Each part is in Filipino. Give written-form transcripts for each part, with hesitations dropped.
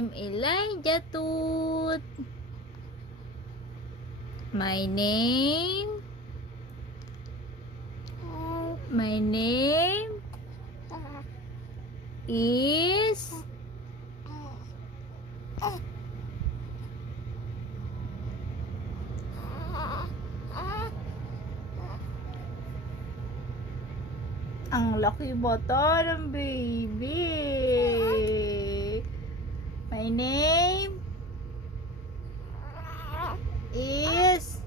I'm Elijah Tooth. My name is ang laki bata ng baby. My name is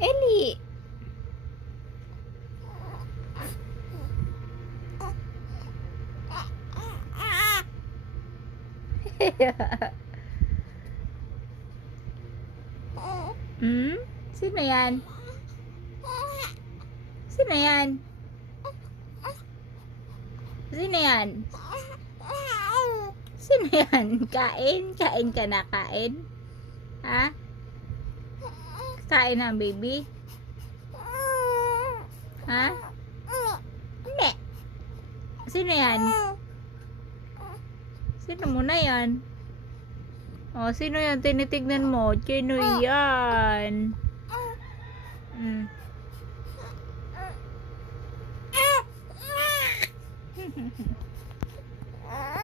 Ellie. Sino yan? Sino yan? Sino yan? Sino yan? Kain? Kain ka na? Kain? Ha? Kain na, baby? Ha? Hindi. Sino yan? Sino mo na yan? Oh, sino yan? Tinitignan mo. Sino yan?